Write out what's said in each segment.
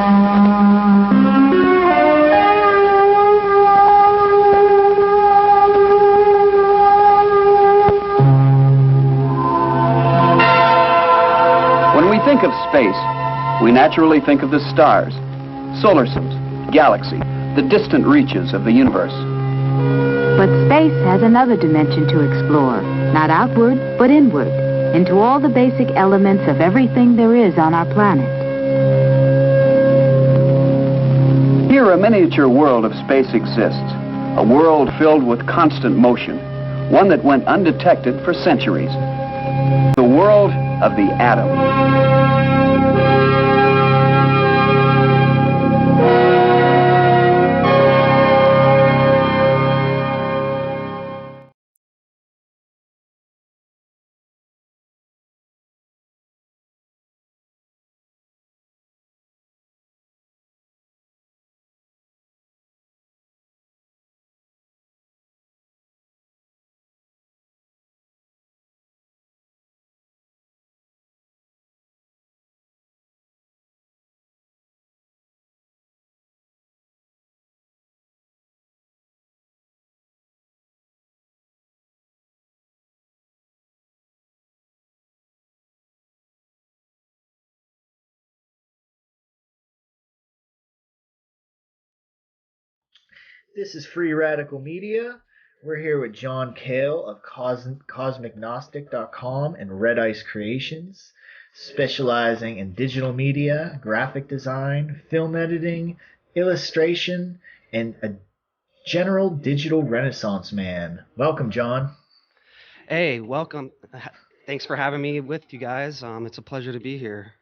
When we think of space, we naturally think of the stars, solar systems, galaxy, the distant reaches of the universe. But space has another dimension to explore, not outward, but inward, into all the basic elements of everything there is on our planet. Here, a miniature world of space exists, a world filled with constant motion, one that went undetected for centuries. The world of the atom. This is Free Radical Media. We're here with John Cale of CosmicGnostic.com and Red Ice Creations, specializing in digital media, graphic design, film editing, illustration, and a general digital renaissance man. Welcome, John. Hey, welcome. Thanks for having me with you guys. It's a pleasure to be here.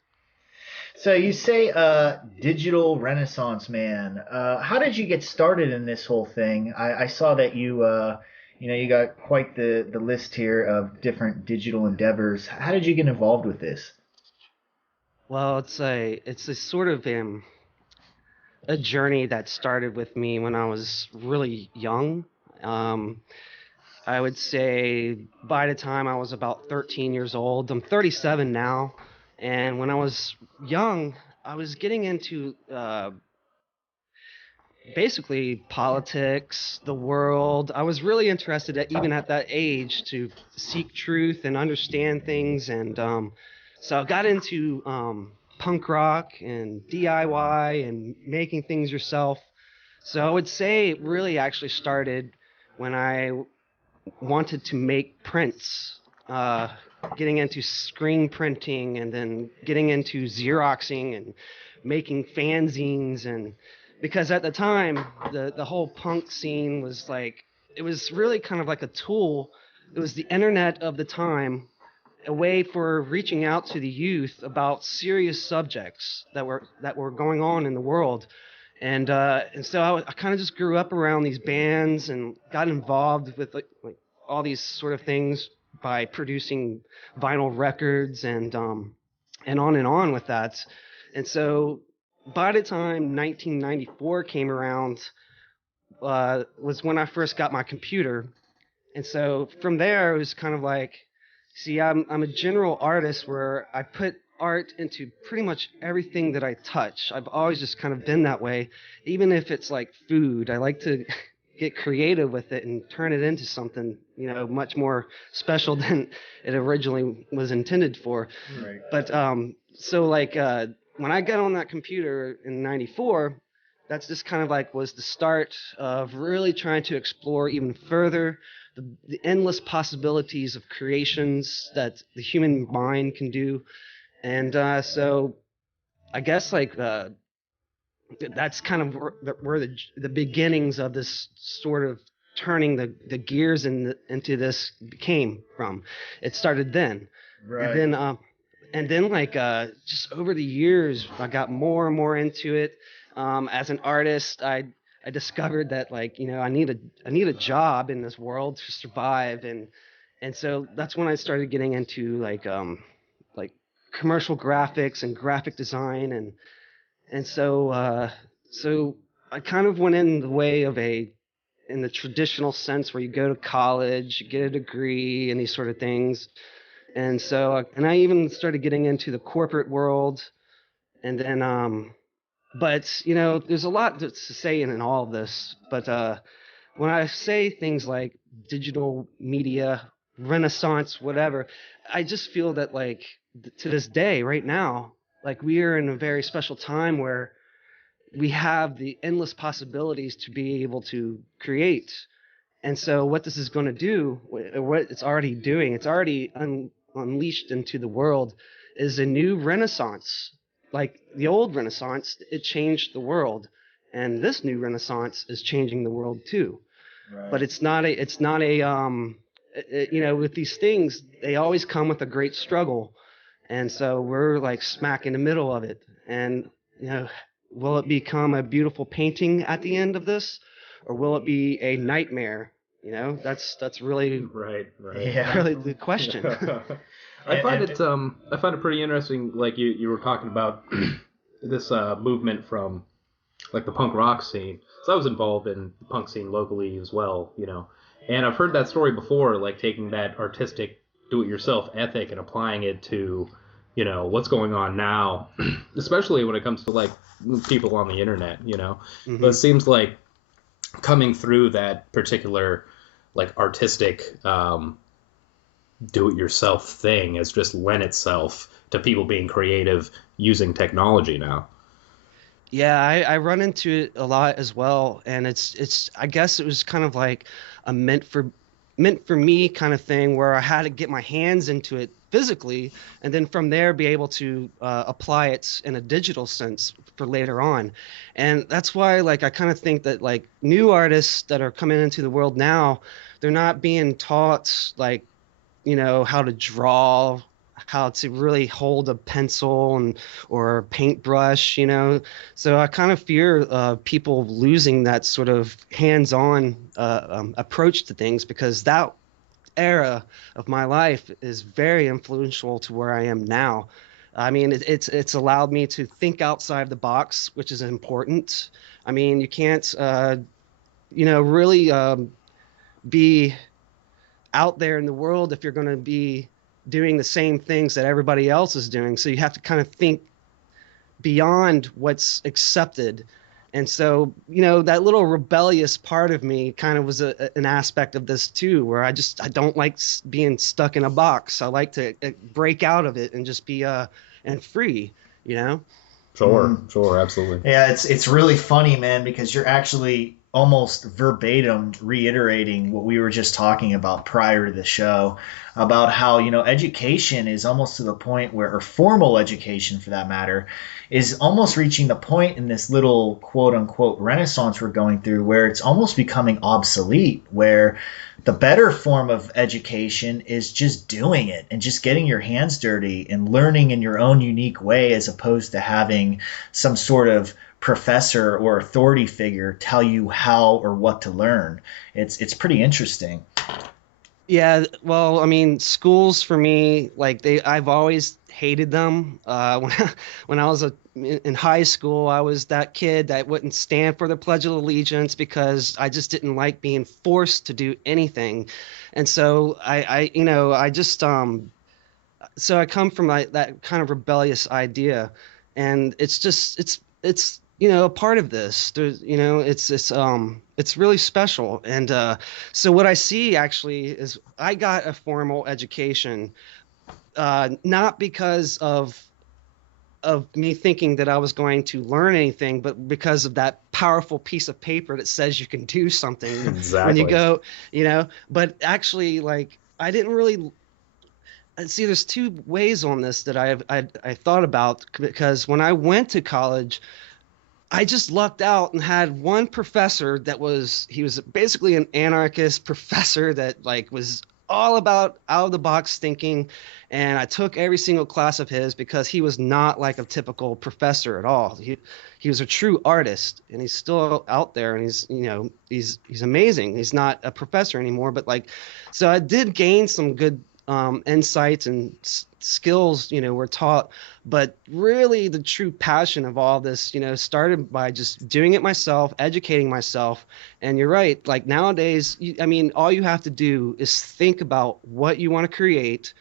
So you say digital renaissance man. How did you get started in this whole thing? I saw that you got quite the list here of different digital endeavors. How did you get involved with this? Well, it's a sort of a journey that started with me when I was really young. I would say by the time I was about 13 years old. I'm 37 now. And when I was young, I was getting into basically politics, the world. I was really interested, even at that age, to seek truth and understand things. And so I got into punk rock and DIY and making things yourself. So I would say it really actually started when I wanted to make prints. Getting into screen printing and then getting into Xeroxing and making fanzines, and because at the time the whole punk scene was like, it was really kind of like a tool. It was the internet of the time, a way for reaching out to the youth about serious subjects that were going on in the world. And so I kind of just grew up around these bands and got involved with like all these sort of things by producing vinyl records and on with that. And so by the time 1994 came around, was when I first got my computer. And so from there, it was kind of like, see, I'm a general artist where I put art into pretty much everything that I touch. I've always just kind of been that way, even if it's like food. I like to get creative with it and turn it into something, much more special than it originally was intended for. Right. But so like when I got on that computer in '94, that's just kind of like was the start of really trying to explore even further the endless possibilities of creations that the human mind can do. And so I guess like that's kind of where the beginnings of this sort of turning the gears into this came from. It started then. Right. And then like just over the years, I got more and more into it. As an artist, I discovered that like, I need a job in this world to survive, and so that's when I started getting into like commercial graphics and graphic design, and so I kind of went in the way of in the traditional sense where you go to college, you get a degree and these sort of things. And so, and I even started getting into the corporate world, and then But there's a lot to say in all of this. But when I say things like digital media renaissance, whatever, I just feel that like to this day, right now, like we are in a very special time where we have the endless possibilities to be able to create. And so what this is going to do, what it's already doing, it's already unleashed into the world, is a new renaissance. Like the old renaissance, it changed the world, and this new renaissance is changing the world too. Right. But it's not a with these things, they always come with a great struggle, and so we're like smack in the middle of it. And will it become a beautiful painting at the end of this, or will it be a nightmare? That's really Right. Yeah. really the question. I find it pretty interesting. Like you were talking about this movement from like the punk rock scene. So I was involved in the punk scene locally as well, And I've heard that story before, like taking that artistic do-it-yourself ethic and applying it to, what's going on now, especially when it comes to like people on the internet, Mm-hmm. But it seems like coming through that particular like artistic do-it-yourself thing has just lent itself to people being creative using technology now. Yeah, I run into it a lot as well, and it's I guess it was kind of like a meant for me kind of thing where I had to get my hands into it physically, and then from there be able to apply it in a digital sense for later on. And that's why like I kind of think that like new artists that are coming into the world now, they're not being taught like how to draw, how to really hold a pencil or a paintbrush. So I kind of fear people losing that sort of hands-on approach to things, because that era of my life is very influential to where I am now. I mean, it's allowed me to think outside the box, which is important. I mean, you can't really be out there in the world if you're going to be doing the same things that everybody else is doing. So you have to kind of think beyond what's accepted. And so, that little rebellious part of me kind of was an aspect of this too, where I don't like being stuck in a box. I like to break out of it and just be and free, Sure, absolutely. Yeah, it's really funny, man, because you're actually almost verbatim reiterating what we were just talking about prior to the show, about how, education is almost to the point where, or formal education for that matter, is almost reaching the point in this little quote unquote renaissance we're going through where it's almost becoming obsolete, where the better form of education is just doing it and just getting your hands dirty and learning in your own unique way, as opposed to having some sort of professor or authority figure tell you how or what to learn. It's pretty interesting. Yeah, well, I mean, schools for me, like I've always hated them. When I was in high school, I was that kid that wouldn't stand for the Pledge of Allegiance because I just didn't like being forced to do anything. And so I just so I come from that kind of rebellious idea, and it's a part of this. There's it's really special. And so what I see actually is I got a formal education, not because of me thinking that I was going to learn anything, but because of that powerful piece of paper that says you can do something when you go, but actually, like, I didn't really see. There's two ways on this that I thought about, because when I went to college, I just lucked out and had one professor he was basically an anarchist professor that like was all about out of the box thinking. And I took every single class of his because he was not like a typical professor at all. He was a true artist, and he's still out there, and he's amazing. He's not a professor anymore, but like, so I did gain some good insights and skills, were taught. But really the true passion of all this, started by just doing it myself, educating myself. And you're right, like nowadays, all you have to do is think about what you want to create,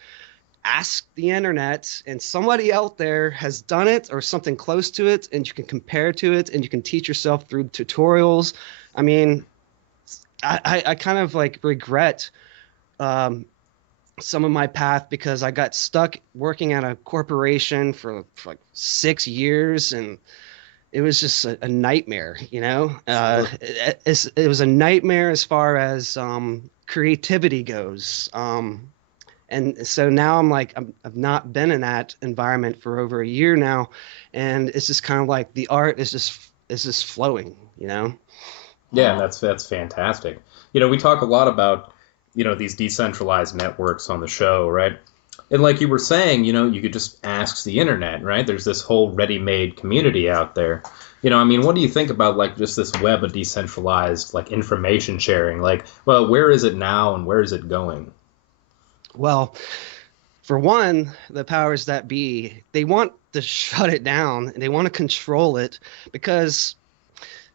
ask the internet, and somebody out there has done it or something close to it, and you can compare to it, and you can teach yourself through tutorials. I mean, I kind of like regret some of my path because I got stuck working at a corporation for like 6 years, and it was just a nightmare, you know. It was a nightmare as far as creativity goes. And so now I'm like, I've not been in that environment for over a year now, and it's just kind of like the art is just flowing, you know. Yeah, and that's fantastic. You know, we talk a lot about, you know, these decentralized networks on the show, right? And like you were saying, you know, you could just ask the internet, right? There's this whole ready-made community out there. You know, I mean, what do you think about like just this web of decentralized like information sharing? Like, well, where is it now and where is it going? Well, for one, the powers that be, they want to shut it down and they want to control it because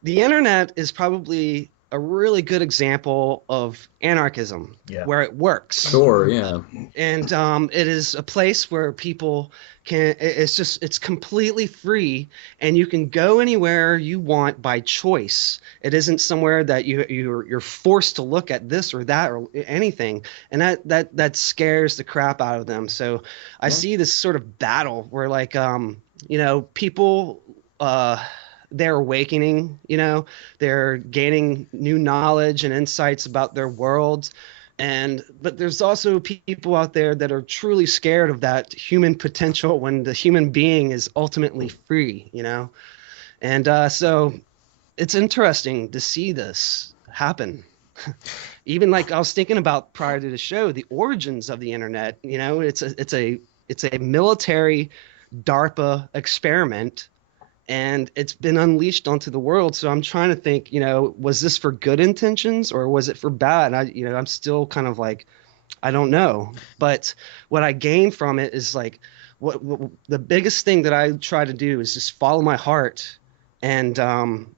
the internet is probably a really good example of anarchism, where it works. Sure, yeah. And it is a place where people can, it's completely free, and you can go anywhere you want by choice. It isn't somewhere that you're forced to look at this or that or anything, and that scares the crap out of them. So I see this sort of battle where like you know, people they're awakening, you know, they're gaining new knowledge and insights about their world. But there's also people out there that are truly scared of that human potential when the human being is ultimately free, you know? And so it's interesting to see this happen. Even like I was thinking about prior to the show, the origins of the internet, you know, it's a military DARPA experiment, and it's been unleashed onto the world. So I'm trying to think, you know, was this for good intentions or was it for bad? I'm still kind of like, I don't know. But what I gain from it is like, what the biggest thing that I try to do is just follow my heart. And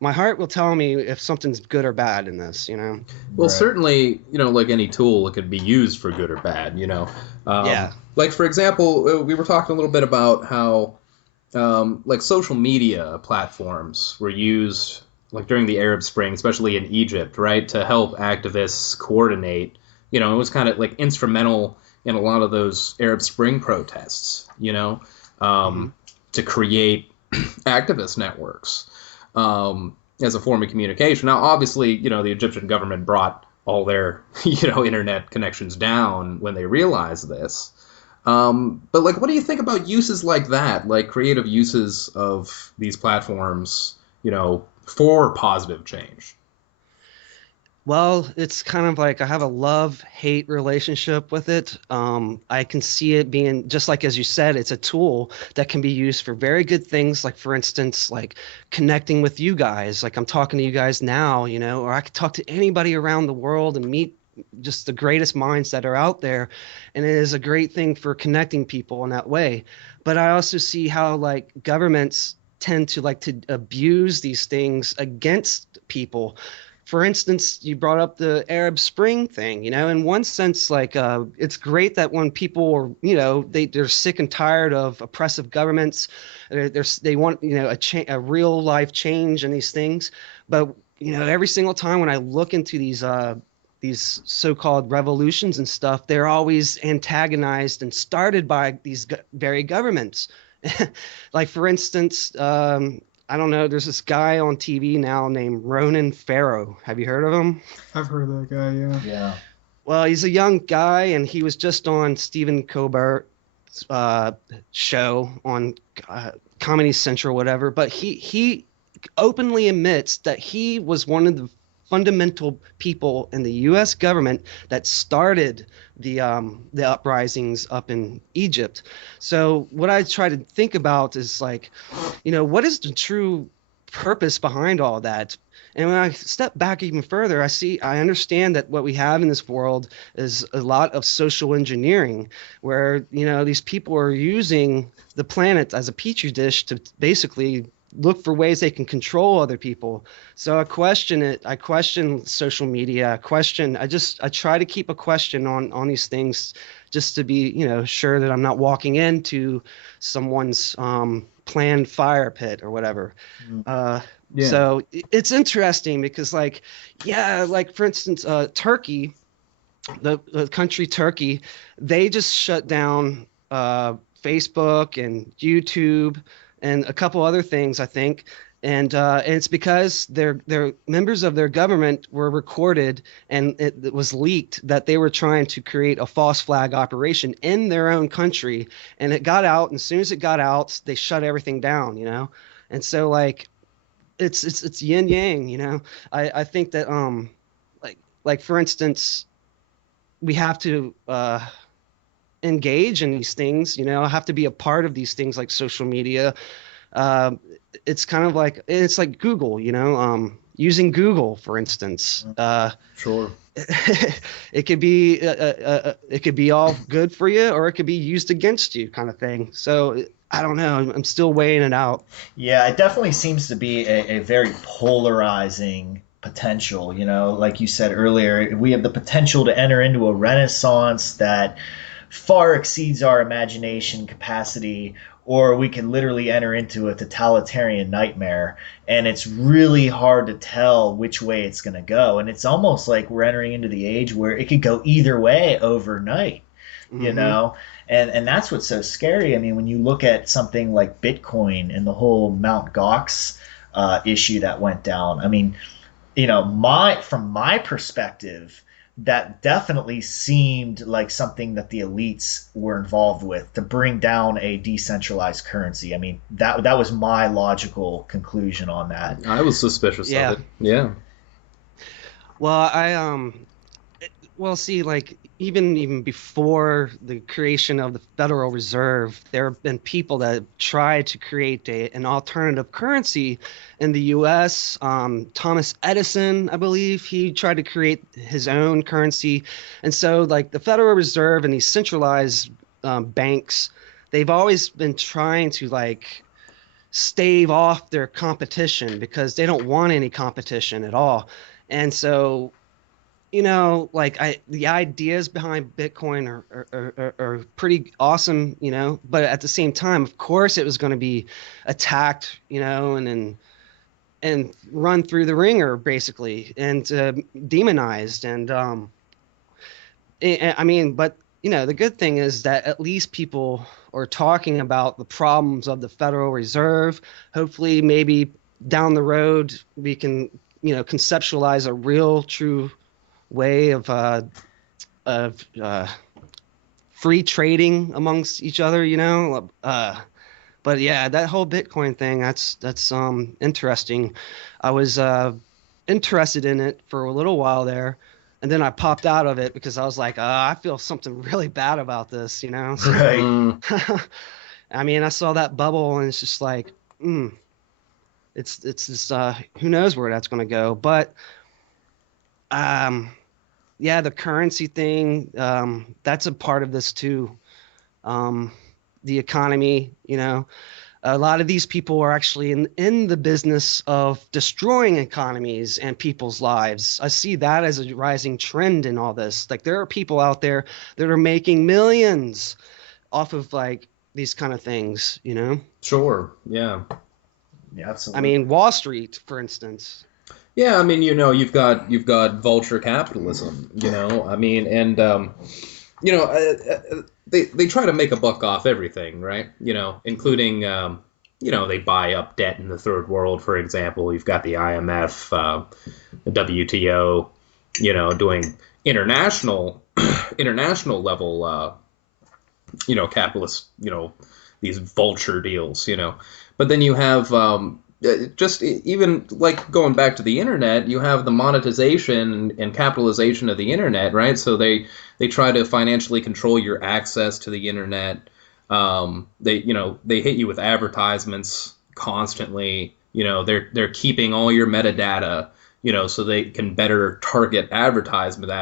my heart will tell me if something's good or bad in this, you know? Well, certainly, you know, like any tool, it could be used for good or bad, you know? Yeah. Like, for example, we were talking a little bit about how like social media platforms were used like during the Arab Spring, especially in Egypt, right, to help activists coordinate. You know, it was kind of like instrumental in a lot of those Arab Spring protests, you know, to create activist networks as a form of communication. Now, obviously, you know, the Egyptian government brought all their, you know, internet connections down when they realized this. But like, what do you think about uses like that, like creative uses of these platforms, you know, for positive change? Well, it's kind of like I have a love-hate relationship with it. I can see it being, just like as you said, it's a tool that can be used for very good things. Like, for instance, like connecting with you guys. Like I'm talking to you guys now, you know, or I could talk to anybody around the world and meet just the greatest minds that are out there. And it is a great thing for connecting people in that way. But I also see how like governments tend to like to abuse these things against people. For instance, you brought up the Arab Spring thing, you know, in one sense, like it's great that when people are, you know, they're sick and tired of oppressive governments, they want, you know, a real life change in these things. But, you know, every single time when I look into these so-called revolutions and stuff, they're always antagonized and started by these very governments. Like, for instance, I don't know, there's this guy on TV now named Ronan Farrow. Have you heard of him? I've heard of that guy, yeah. Yeah. Well, he's a young guy, and he was just on Stephen Colbert's show on Comedy Central, whatever. But he openly admits that he was one of the fundamental people in the U.S. government that started the uprisings up in Egypt. So what I try to think about is like, you know, what is the true purpose behind all that? And when I step back even further, I understand that what we have in this world is a lot of social engineering, where, you know, these people are using the planet as a petri dish to basically look for ways they can control other people. So I question it. I question social media. I try to keep a question on these things just to be, sure that I'm not walking into someone's planned fire pit or whatever. Yeah. So it's interesting because, like for instance, Turkey, the country Turkey, they just shut down Facebook and YouTube and a couple other things, I think. And it's because their members of their government were recorded, and it was leaked that they were trying to create a false flag operation in their own country, and it got out. And as soon as it got out, they shut everything down. And so like it's yin yang. I think that like for instance, we have to engage in these things. Have to be a part of these things like social media. It's kind of like it's like Google, using Google, for instance. Sure. It could be all good for you, or it could be used against you, kind of thing. So I don't know. I'm still weighing it out. Yeah, it definitely seems to be a very polarizing potential. Like you said earlier, we have the potential to enter into a renaissance that far exceeds our imagination capacity, or we can literally enter into a totalitarian nightmare, and it's really hard to tell which way it's going to go. And it's almost like we're entering into the age where it could go either way overnight, and that's what's so scary. I mean, when you look at something like Bitcoin and the whole Mt. Gox issue that went down, I mean, from my perspective, that definitely seemed like something that the elites were involved with to bring down a decentralized currency. I mean, that was my logical conclusion on that. I was suspicious of it. Yeah. Well, see, like even before the creation of the Federal Reserve, there have been people that have tried to create an alternative currency in the U.S. Thomas Edison, I believe, he tried to create his own currency. And so, like, the Federal Reserve and these centralized banks, they've always been trying to, like, stave off their competition because they don't want any competition at all. And so, the ideas behind Bitcoin are pretty awesome, but at the same time, of course, it was going to be attacked, and run through the ringer, basically, and demonized. And I mean, but the good thing is that at least people are talking about the problems of the Federal Reserve. Hopefully, maybe down the road, we can, conceptualize a real, true way of free trading amongst each other, but yeah, that whole Bitcoin thing, that's interesting. I was interested in it for a little while there, and then I popped out of it because I was like, I feel something really bad about this, So, Right. I mean, I saw that bubble, and it's just like, it's just who knows where that's going to go. But yeah, the currency thing, that's a part of this too. The economy, a lot of these people are actually in the business of destroying economies and people's lives. I see that as a rising trend in all this. Like, there are people out there that are making millions off of like these kind of things, Sure. Yeah. Yeah, absolutely. I mean, Wall Street, for instance. Yeah, I mean, you've got vulture capitalism, I mean, and they try to make a buck off everything, right? Including they buy up debt in the third world, for example. You've got the IMF, the WTO, doing international level capitalist, these vulture deals, But then you have just even like going back to the internet, you have the monetization and capitalization of the internet, right? So they try to financially control your access to the internet. They hit you with advertisements constantly. They're keeping all your metadata, so they can better target advertisement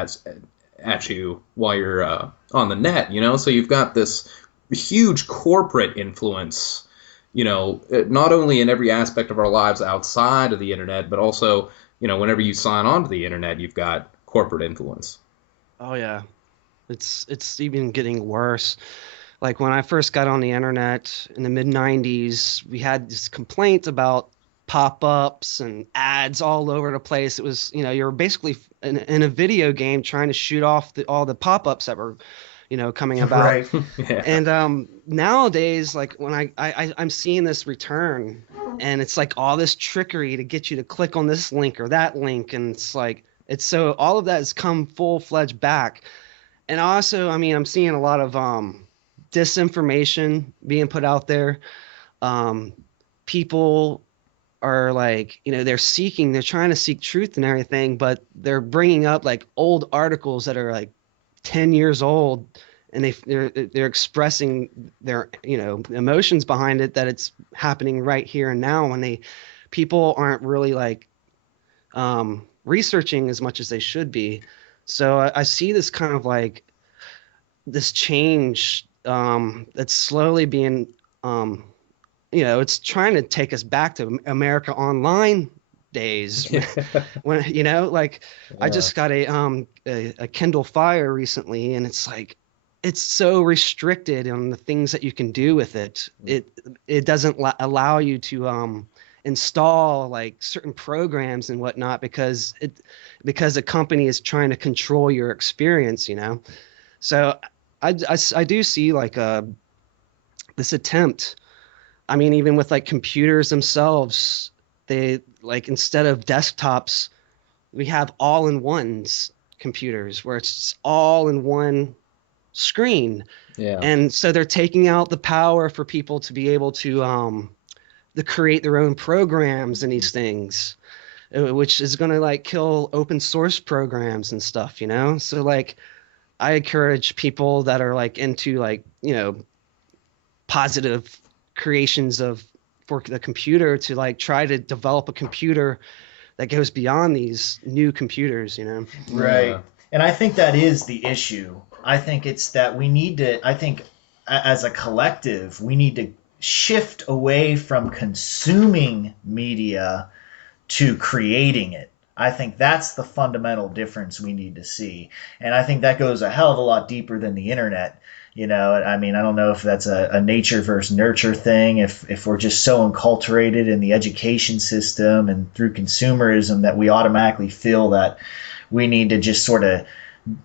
at you while you're on the net. So you've got this huge corporate influence, not only in every aspect of our lives outside of the internet, but also, whenever you sign on to the internet, you've got corporate influence. Oh, yeah. It's even getting worse. Like when I first got on the internet in the mid 90s, we had this complaint about pop-ups and ads all over the place. It was, you were basically in a video game trying to shoot off all the pop-ups that were, coming about. Right. Yeah. And nowadays, like when I'm seeing this return, and it's like all this trickery to get you to click on this link or that link, and it's like so all of that has come full-fledged back. And also, I mean, I'm seeing a lot of disinformation being put out there. People are like, they're trying to seek truth and everything, but they're bringing up like old articles that are like 10 years old, and they're expressing their, emotions behind it, that it's happening right here and now, when people aren't really like researching as much as they should be. So I see this kind of like this change that's slowly being, it's trying to take us back to America Online days. When like I just got a Kindle Fire recently, and it's like it's so restricted on the things that you can do with it. It doesn't allow you to install like certain programs and whatnot, because the company is trying to control your experience, So I do see like this attempt. I mean, even with like computers themselves, they like, instead of desktops, we have all-in-ones computers where it's just all in one screen. Yeah. And so they're taking out the power for people to be able to create their own programs and these things, which is going to like kill open source programs and stuff, So like, I encourage people that are like into like, positive creations for the computer to like try to develop a computer that goes beyond these new computers, Right. Yeah. And I think that is the issue. I think it's that I think as a collective, we need to shift away from consuming media to creating it. I think that's the fundamental difference we need to see. And I think that goes a hell of a lot deeper than the internet. I mean, I don't know if that's a nature versus nurture thing, if we're just so enculturated in the education system and through consumerism that we automatically feel that we need to just sort of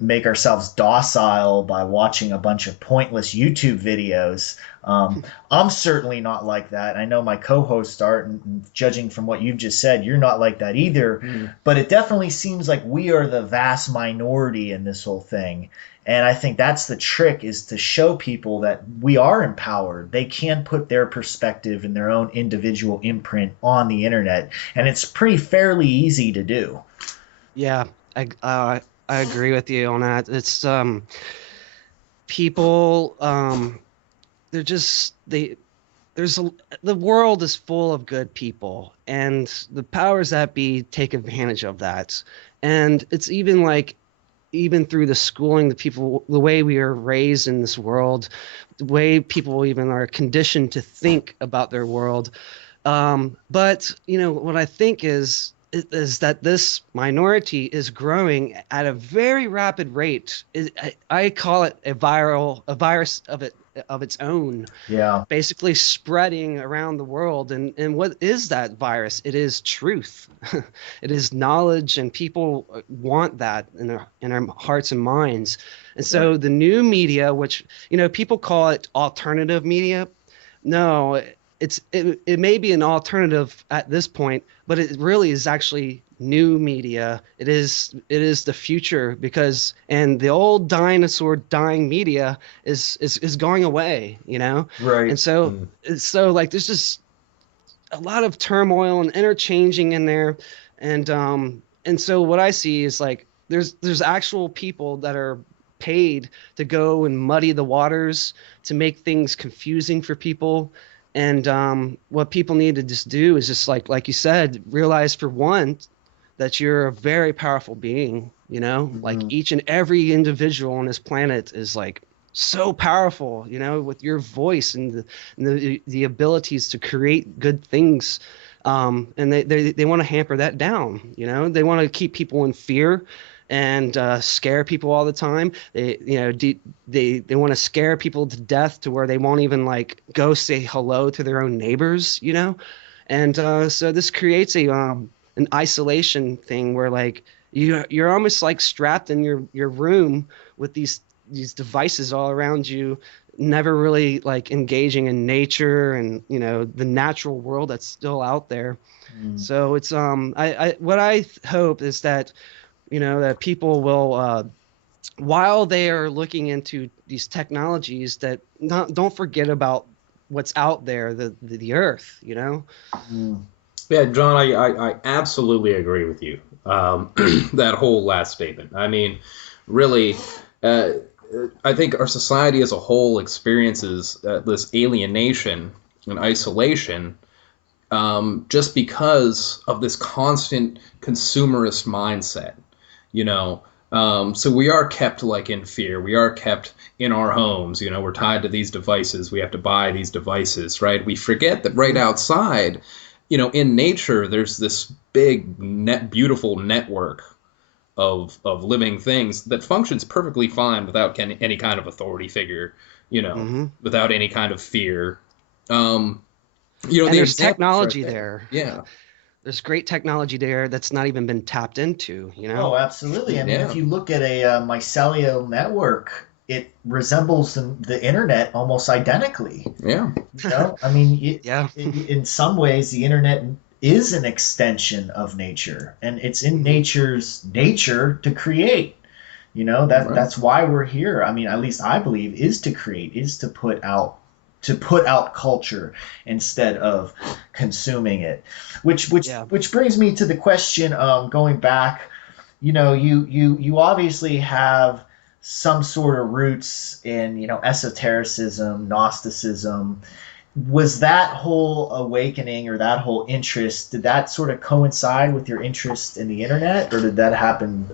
make ourselves docile by watching a bunch of pointless YouTube videos. I'm certainly not like that. I know my co-hosts are, and judging from what you've just said, you're not like that either. But it definitely seems like we are the vast minority in this whole thing. And I think that's the trick, is to show people that we are empowered. They can put their perspective and their own individual imprint on the internet. And it's pretty fairly easy to do. Yeah, I agree with you on that. It's people they're just the world is full of good people, and the powers that be take advantage of that. And it's even like, even through the schooling, the way we are raised in this world, the way people even are conditioned to think about their world. But what I think is that this minority is growing at a very rapid rate. I call it a virus of its own. Yeah. Basically spreading around the world. And what is that virus? It is truth. It is knowledge, and people want that in their hearts and minds. And so the new media, which people call it alternative media, no, it may be an alternative at this point, but it really is actually new media. It is the future, and the old dinosaur dying media is going away, Right. And so like there's just a lot of turmoil and interchanging in there, and so what I see is like there's actual people that are paid to go and muddy the waters to make things confusing for people. And what people need to just do is just like you said, realize, for one, that you're a very powerful being, like each and every individual on this planet is like so powerful, with your voice and the abilities to create good things. And they want to hamper that down, they want to keep people in fear. and scare people all the time. They want to scare people to death to where they won't even like go say hello to their own neighbors, and so this creates an isolation thing where like you're almost like strapped in your room with these devices all around you, never really like engaging in nature and the natural world that's still out there. So it's I what I hope is that that people will while they are looking into these technologies, that don't forget about what's out there, the earth. Yeah, John, I absolutely agree with you. That whole last statement. I mean, really, uh, I think our society as a whole experiences this alienation and isolation just because of this constant consumerist mindset. You know, so we are kept like in fear. We are kept in our homes. We're tied to these devices. We have to buy these devices, right? We forget that right outside, in nature, there's this big, beautiful network of living things that functions perfectly fine without any kind of authority figure, without any kind of fear. Um, And the there's examples right technology there. there. Yeah. There's great technology there that's not even been tapped into. Oh, absolutely. I mean, Yeah. if you look at a mycelial network, it resembles the internet almost identically. Yeah. I mean, Yeah. in some ways, the internet is an extension of nature, and it's in nature's nature to create. Right. That's why we're here. I mean, at least I believe is to create, is to put out culture instead of consuming it. Which brings me to the question, going back. You obviously have some sort of roots in esotericism, Gnosticism. Was that whole awakening or that whole interest, did that sort of coincide with your interest in the internet, or did that happen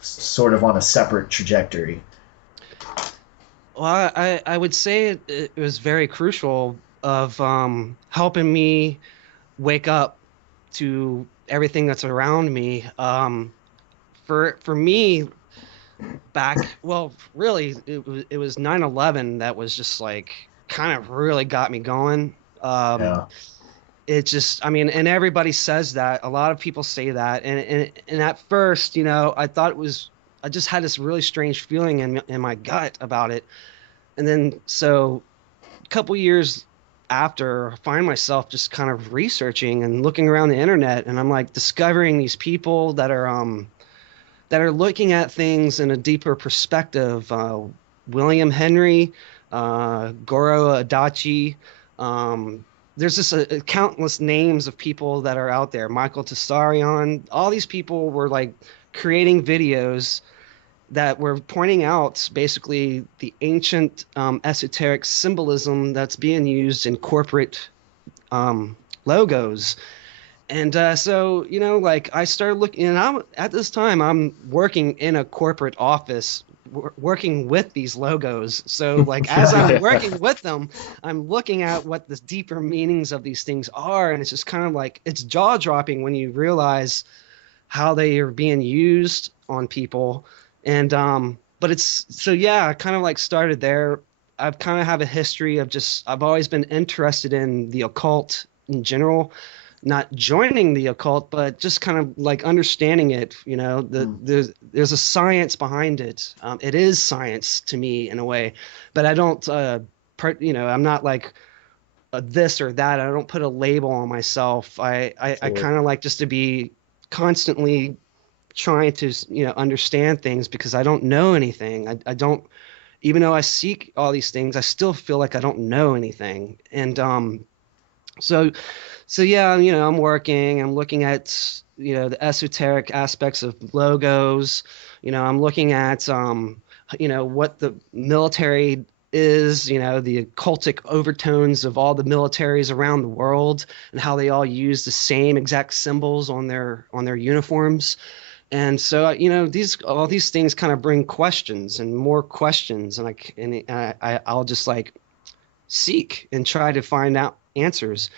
sort of on a separate trajectory? Well, I would say it was very crucial of helping me wake up to everything that's around me. For me, well, really, it was 9/11 that was just like kind of really got me going. Yeah. It just, I mean, and everybody says that. A lot of people say that, and at first, I thought I just had this really strange feeling in my gut about it. And then so a couple years after, I find myself just kind of researching and looking around the internet, and I'm like discovering these people that are looking at things in a deeper perspective. William Henry, Goro Adachi. There's just countless names of people that are out there. Michael Tessarion. All these people were like creating videos that were pointing out basically the ancient esoteric symbolism that's being used in corporate logos. And so, like I started looking, and at this time, I'm working in a corporate office, working with these logos. So, like, as I'm working with them, I'm looking at what the deeper meanings of these things are. And it's just kind of like, it's jaw dropping when you realize how they are being used on people. And, but it's, so yeah, I kind of like started there. I've kind of have a history of I've always been interested in the occult in general, not joining the occult, but just kind of like understanding it. There's a science behind it. It is science to me in a way, but I don't, I'm not like this or that. I don't put a label on myself. I kind of like just to be constantly trying to, understand things because I don't know anything. I don't, even though I seek all these things, I still feel like I don't know anything. And, so yeah, I'm working, I'm looking at, the esoteric aspects of logos. I'm looking at, what the military is, the occultic overtones of all the militaries around the world and how they all use the same exact symbols on their uniforms. And so, all these things kind of bring questions and more questions, and I'll just like seek and try to find out answers.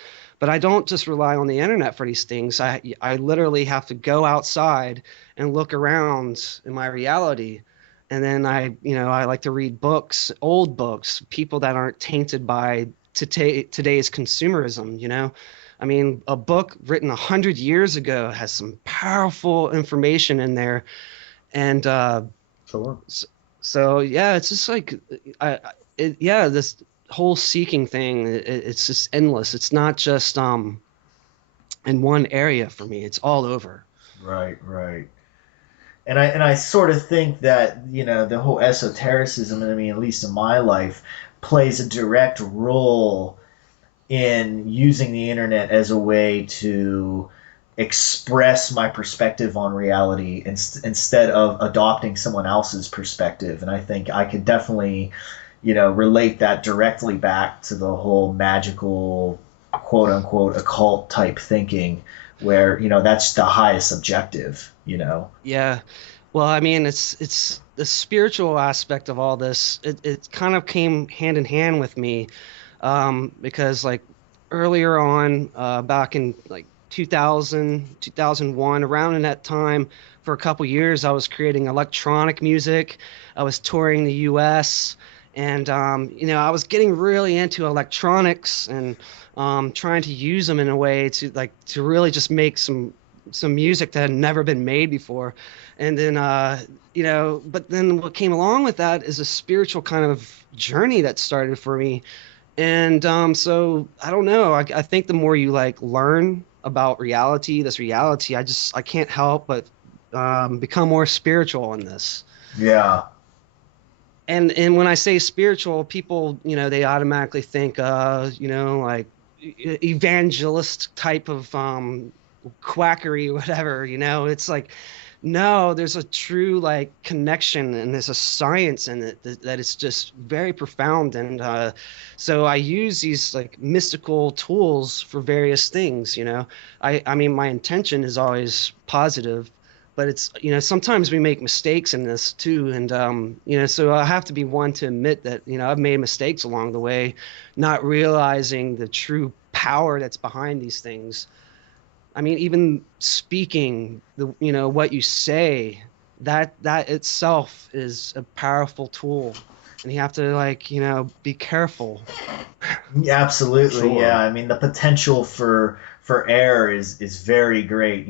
But I don't just rely on the internet for these things. I literally have to go outside and look around in my reality. And then I like to read books, old books, people that aren't tainted by today's consumerism, I mean, a book written 100 years ago has some powerful information in there. And Sure. so yeah, it's just like, this whole seeking thing, it's just endless. It's not just in one area for me. It's all over. Right, right. And I sort of think that, the whole esotericism, I mean, at least in my life, plays a direct role in using the internet as a way to express my perspective on reality instead of adopting someone else's perspective. And I think I could definitely, relate that directly back to the whole magical, quote unquote, occult type thinking where, that's the highest objective. Yeah. Well, I mean, it's the spiritual aspect of all this. It kind of came hand in hand with me, because like earlier on, back in like 2000, 2001, around in that time, for a couple years, I was creating electronic music. I was touring the U.S. and I was getting really into electronics and trying to use them in a way to really just make some music that had never been made before. And then but then what came along with that is a spiritual kind of journey that started for me. And so I don't know, I think the more you like learn about this reality, I can't help but become more spiritual in this. Yeah. And when I say spiritual, people, they automatically think, like evangelist type of quackery, whatever. It's like, no, there's a true like connection, and there's a science in it that is just very profound. And so I use these like mystical tools for various things. I mean, my intention is always positive, but it's, sometimes we make mistakes in this too. And, so I have to be one to admit that, I've made mistakes along the way, not realizing the true power that's behind these things. I mean, even speaking, what you say, that itself is a powerful tool, and you have to be careful. Yeah, absolutely. Sure. Yeah. I mean, the potential for error is very great.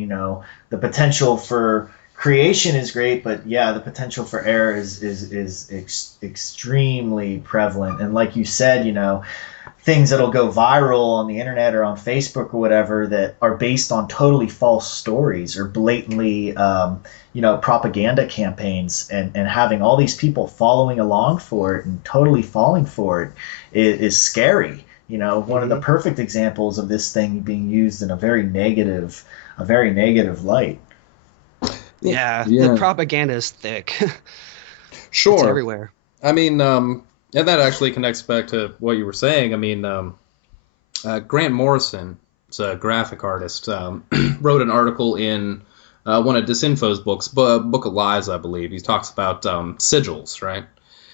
The potential for creation is great, but yeah, the potential for error is extremely prevalent. And like you said, things that'll go viral on the internet or on Facebook or whatever that are based on totally false stories or blatantly, propaganda campaigns, and having all these people following along for it and totally falling for it is scary. One of the perfect examples of this thing being used in a very negative light. Yeah. The propaganda is thick. Sure. It's everywhere. I mean, and that actually connects back to what you were saying. I mean, Grant Morrison, it's a graphic artist, wrote an article in one of Disinfo's books, Book of Lies, I believe. He talks about sigils, right?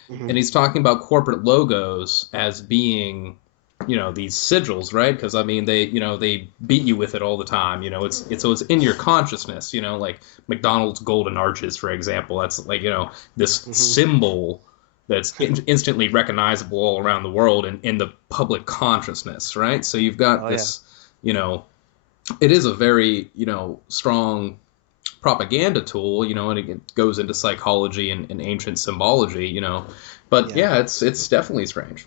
Mm-hmm. And he's talking about corporate logos as being, these sigils, right? Because I mean, they beat you with it all the time. It's in your consciousness. Like McDonald's golden arches, for example. That's like this mm-hmm. symbol that's instantly recognizable all around the world and in the public consciousness, right? So you've got this, it is a very, strong propaganda tool, and it goes into psychology and ancient symbology, but it's definitely strange.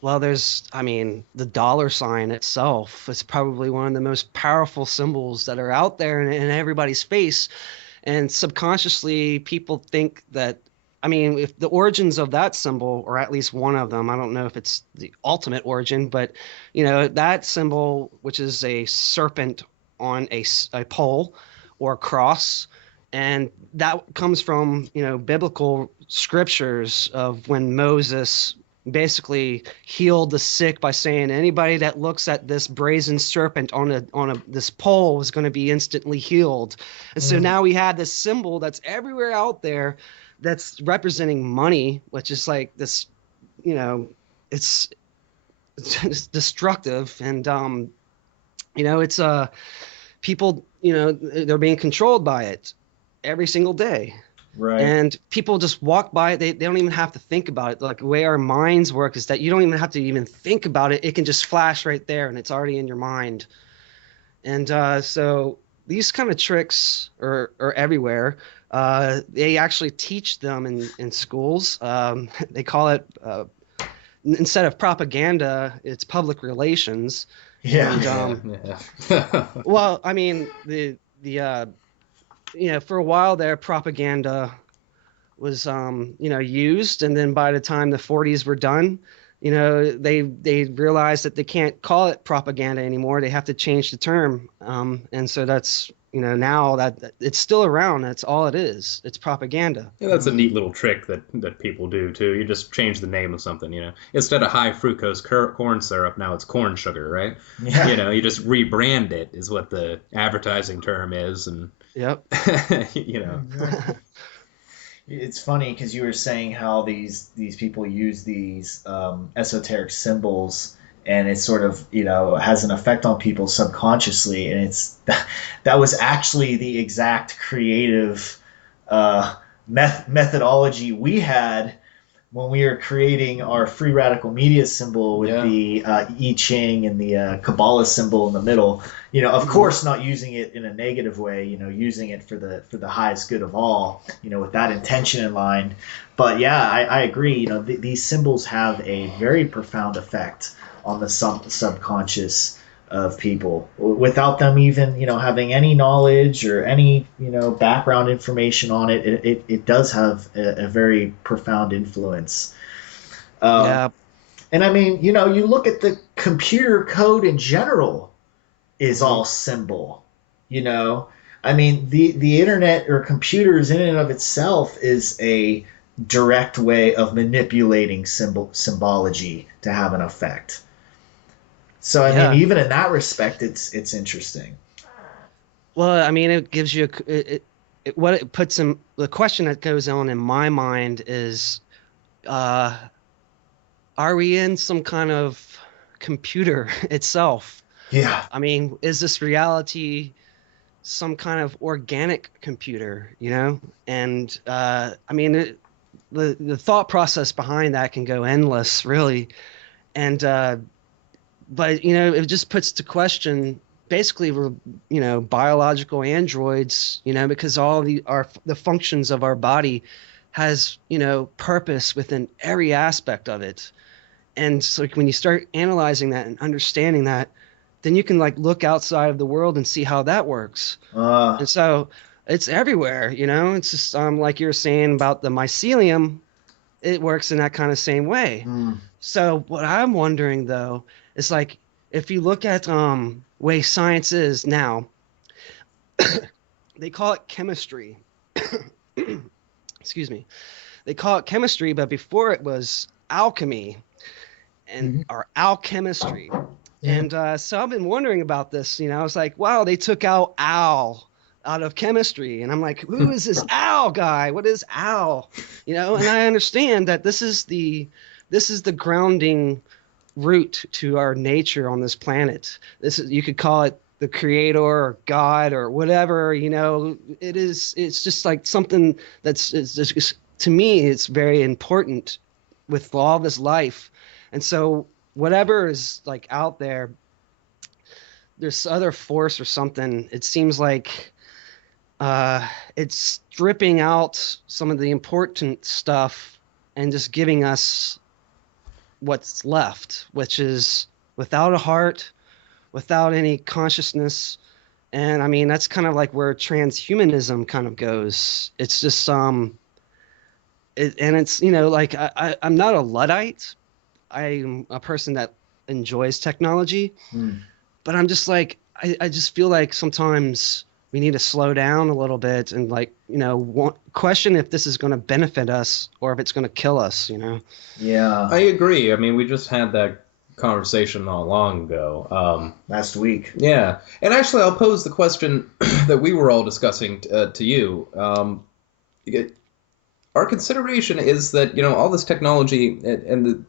Well, the dollar sign itself is probably one of the most powerful symbols that are out there in everybody's face. And subconsciously, people think that, if the origins of that symbol, or at least one of them, I don't know if it's the ultimate origin, but, that symbol, which is a serpent on a pole or a cross, and that comes from, biblical scriptures of when Moses basically healed the sick by saying anybody that looks at this brazen serpent on this pole is going to be instantly healed. And so now we have this symbol that's everywhere out there that's representing money, which is like this, it's it's destructive, and it's people, they're being controlled by it every single day. Right. And people just walk by it. They don't even have to think about it. Like the way our minds work is that you don't even have to even think about it. It can just flash right there, and it's already in your mind. And so these kind of tricks are everywhere. They actually teach them in schools. They call it, instead of propaganda, it's public relations. Yeah. And, Yeah. well, I mean, for a while there, propaganda was, used. And then by the time the 40s were done, they realized that they can't call it propaganda anymore. They have to change the term. And so that's, now that it's still around, that's all it is. It's propaganda. Yeah, that's a neat little trick that people do too. You just change the name of something, Instead of high fructose corn syrup, now it's corn sugar, right? Yeah. You just rebrand it is what the advertising term is, and Yep. Exactly. It's funny because you were saying how these people use these esoteric symbols, and it sort of has an effect on people subconsciously, and it's that was actually the exact creative methodology we had when we were creating our free radical media symbol with the I Ching and the Kabbalah symbol in the middle. Of course, not using it in a negative way. Using it for the highest good of all. With that intention in mind. But yeah, I agree. These symbols have a very profound effect on the subconscious of people without them even having any knowledge or any background information on it. It does have a very profound influence. Yeah. And I mean, you look at the computer code in general is all symbol. I mean, the internet or computers in and of itself is a direct way of manipulating symbology to have an effect. So I mean, even in that respect, it's interesting. Well, I mean, it gives you what it puts in. The question that goes on in my mind is, are we in some kind of computer itself? Yeah. I mean, is this reality some kind of organic computer? And I mean, the thought process behind that can go endless, really, and. But it just puts to question basically we're biological androids, because all the functions of our body has purpose within every aspect of it. And so when you start analyzing that and understanding that, then you can look outside of the world and see how that works. And so it's everywhere. It's just like you were saying about the mycelium, it works in that kind of same way. So what I'm wondering though is if you look at way science is now, they call it chemistry. Excuse me. They call it chemistry, but before it was alchemy and or alchemistry. And so I've been wondering about this. I was like, wow, they took out out of chemistry, and I'm like, who is this Al guy? What is Al? And I understand that this is the grounding root to our nature on this planet. You could call it the creator or God or whatever. It's just like something that's just, to me, it's very important with all this life. And so whatever is out there, there's other force or something. It seems like it's stripping out some of the important stuff and just giving us what's left, which is without a heart, without any consciousness. And I mean, that's kind of where transhumanism kind of goes. It's just it's I'm not a Luddite. I'm a person that enjoys technology, but I'm just I just feel like sometimes we need to slow down a little bit and question if this is going to benefit us or if it's going to kill us. Yeah. I agree. I mean, we just had that conversation not long ago. Last week. Yeah. And actually, I'll pose the question that we were all discussing to you. Our consideration is that, all this technology and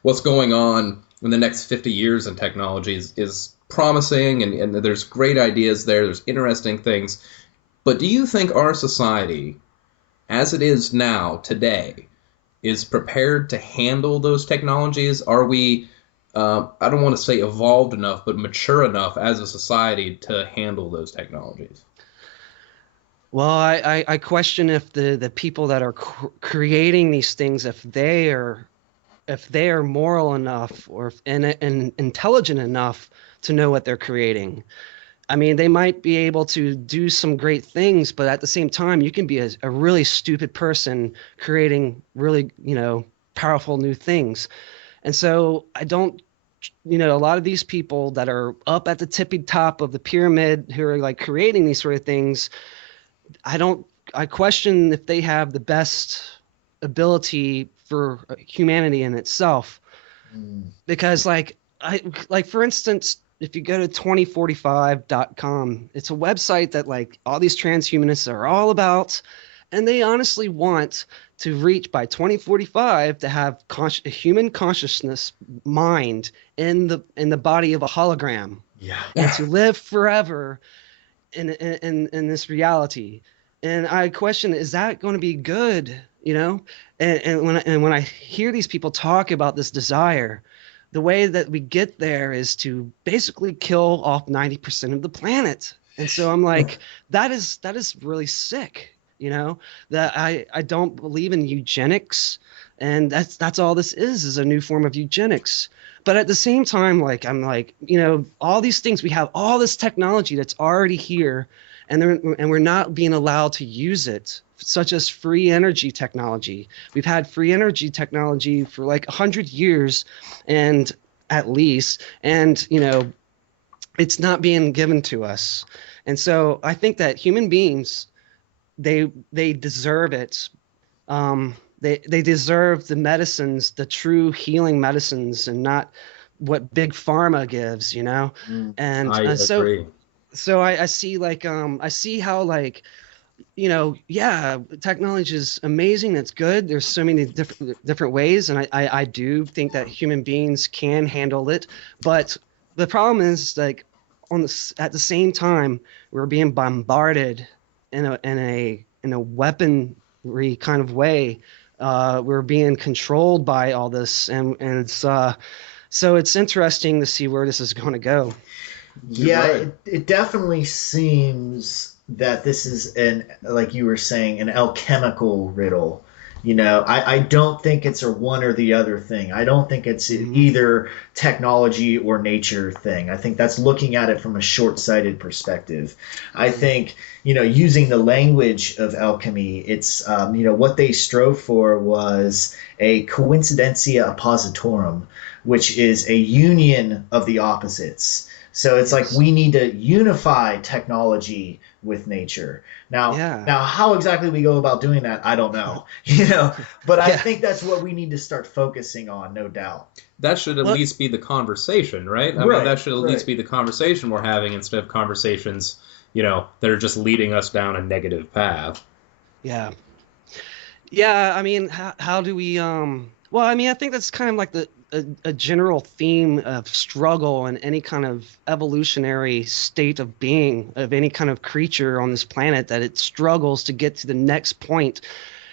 what's going on in the next 50 years in technology is promising, and there's great ideas there. There's interesting things. But do you think our society, as it is now, today, is prepared to handle those technologies? Are we, I don't want to say evolved enough, but mature enough as a society to handle those technologies? Well, I question if the people that are creating these things, if they are moral enough and intelligent enough to know what they're creating. I mean, they might be able to do some great things, but at the same time, you can be a really stupid person creating really, powerful new things. And so I don't, a lot of these people that are up at the tippy top of the pyramid who are like creating these sort of things, I question if they have the best ability for humanity in itself. Because for instance, if you go to 2045.com, it's a website that like all these transhumanists are all about, and they honestly want to reach by 2045 to have a human consciousness mind in the body of a hologram. Yeah. And to live forever in this reality. And I question, is that going to be good? And when I hear these people talk about this desire, the way that we get there is to basically kill off 90% of the planet. And so I'm like, that is really sick, that I don't believe in eugenics. And that's all this is a new form of eugenics. But at the same time, like, I'm like, all these things, we have all this technology that's already here, and we're not being allowed to use it, such as free energy technology. We've had free energy technology for like 100 years, and at least, and it's not being given to us. And so I think that human beings, they deserve it. They deserve the medicines, the true healing medicines, and not what big pharma gives, And I agree. So I see I see how technology is amazing. That's good. There's so many different ways, and I do think that human beings can handle it. But the problem is at the same time, we're being bombarded in a weaponry kind of way. We're being controlled by all this, and it's so it's interesting to see where this is going to go. Yeah, Right. it definitely seems that this is like you were saying, an alchemical riddle. I don't think it's a one or the other thing. I don't think it's either technology or nature thing. I think that's looking at it from a short-sighted perspective. I think, using the language of alchemy, it's, what they strove for was a coincidentia oppositorum, which is a union of the opposites. So it's like we need to unify technology with nature. Now, how exactly we go about doing that, I don't know. But I think that's what we need to start focusing on, no doubt. That should at least be the conversation, right? I mean, that should at least be the conversation we're having instead of conversations, that are just leading us down a negative path. Yeah. Yeah, I mean, how do we well, I mean, I think that's kind of like a general theme of struggle in any kind of evolutionary state of being of any kind of creature on this planet, that it struggles to get to the next point.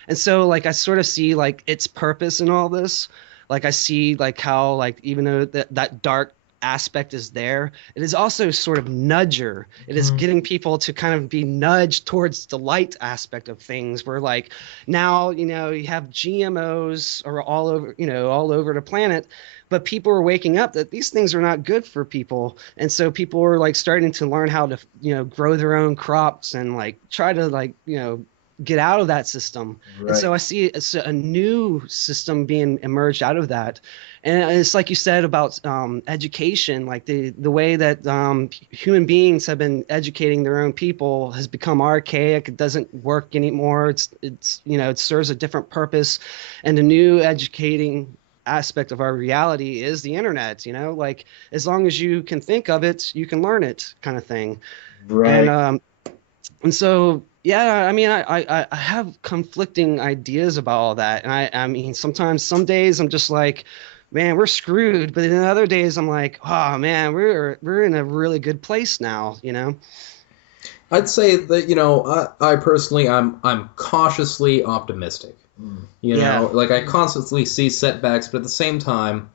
And so I sort of see its purpose in all this. I see how even though that dark aspect is there, it is also sort of nudger. It is getting people to kind of be nudged towards the light aspect of things, where now you have GMOs are all over the planet, but people are waking up that these things are not good for people, and so people are starting to learn how to grow their own crops and try to get out of that system. Right. And so I see it's a new system being emerged out of that. And it's like you said about education, the way that human beings have been educating their own people has become archaic. It doesn't work anymore. It serves a different purpose. And the new educating aspect of our reality is the internet, as long as you can think of it, you can learn it, kind of thing. Right. And so, yeah, I mean, I have conflicting ideas about all that. And I mean, sometimes, some days I'm just like, man, we're screwed. But then other days I'm like, oh man, we're in a really good place now, you know? I'd say that, I personally, I'm cautiously optimistic. Yeah. Like I constantly see setbacks, but at the same time,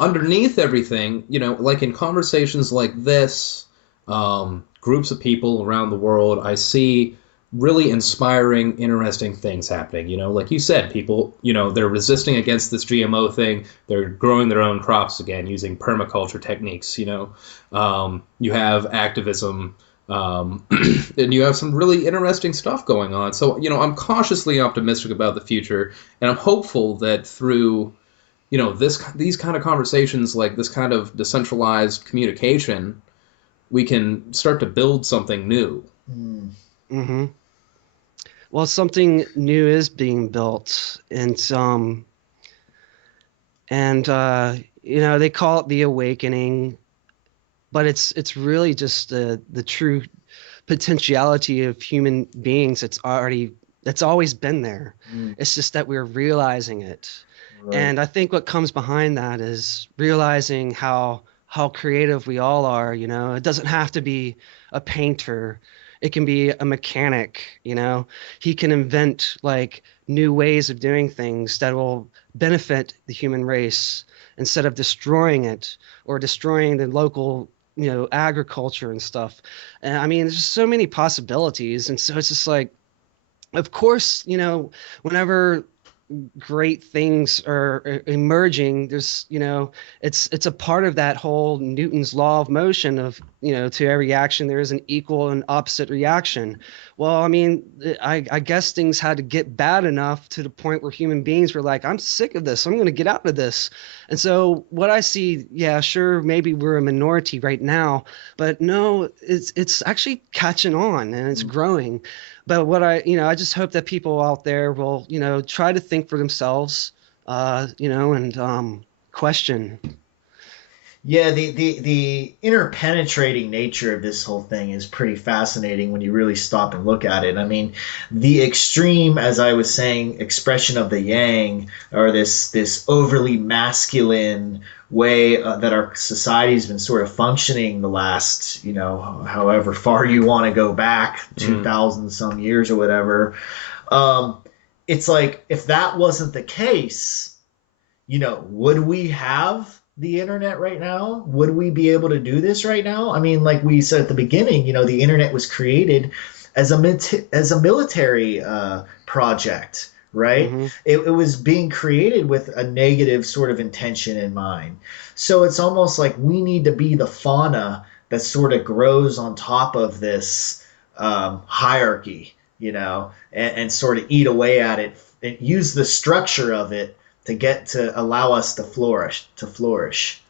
underneath everything, like in conversations like this, groups of people around the world, I see really inspiring, interesting things happening. Like you said, people, they're resisting against this GMO thing. They're growing their own crops again using permaculture techniques. You have activism. And you have some really interesting stuff going on. So, I'm cautiously optimistic about the future, and I'm hopeful that through, these kind of conversations, like this kind of decentralized communication, we can start to build something new. Mm-hmm. Well, something new is being built, and they call it the awakening, but it's really just the true potentiality of human beings. That's always been there. It's just that we're realizing it. Right. And I think what comes behind that is realizing how creative we all are. It doesn't have to be a painter. It can be a mechanic. He can invent like new ways of doing things that will benefit the human race instead of destroying it or destroying the local agriculture and stuff. And I mean, there's just so many possibilities. And so it's just like, of course, whenever great things are emerging, there's it's a part of that whole Newton's law of motion of to every action there is an equal and opposite reaction. Well, I mean, I guess things had to get bad enough to the point where human beings were like, I'm sick of this, I'm going to get out of this. And so what I see, yeah, sure, maybe we're a minority right now, but no, it's actually catching on and it's growing. But what I just hope that people out there will, try to think for themselves, and question. Yeah, the interpenetrating nature of this whole thing is pretty fascinating when you really stop and look at it. I mean, the extreme, as I was saying, expression of the yang, or this overly masculine way that our society's been sort of functioning the last, however far you want to go back, 2,000 some years or whatever. It's like, if that wasn't the case, would we have the internet right now? Would we be able to do this right now? I mean, like we said at the beginning, the internet was created as a military project, right? Mm-hmm. It was being created with a negative sort of intention in mind. So it's almost like we need to be the fauna that sort of grows on top of this hierarchy, and sort of eat away at it and use the structure of it to allow us to flourish.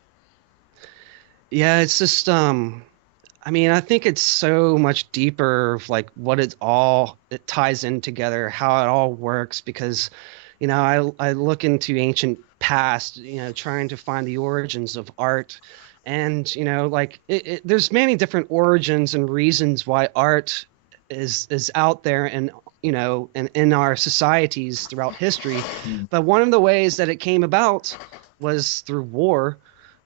Yeah, it's just I mean, I think it's so much deeper of like what it ties in together, how it all works, because I look into ancient past, trying to find the origins of art, and like there's many different origins and reasons why art is out there and and in our societies throughout history. But one of the ways that it came about was through war,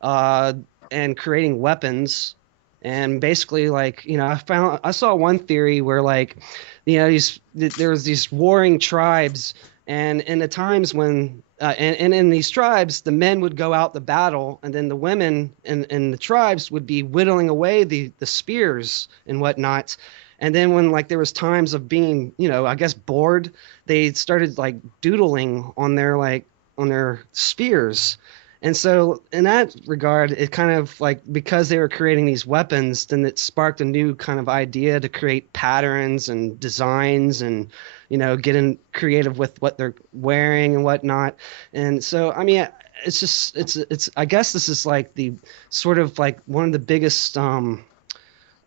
and creating weapons. And basically, like, I saw one theory where, like, there was these warring tribes, and in the times when and in these tribes, the men would go out to battle, and then the women in the tribes would be whittling away the spears and whatnot. And then when, like, there was times of being, I guess, bored, they started like doodling on their spears. And so in that regard, it kind of like, because they were creating these weapons, then it sparked a new kind of idea to create patterns and designs and, getting creative with what they're wearing and whatnot. And so, I mean, it's just, it's, I guess this is like the sort of like one of the biggest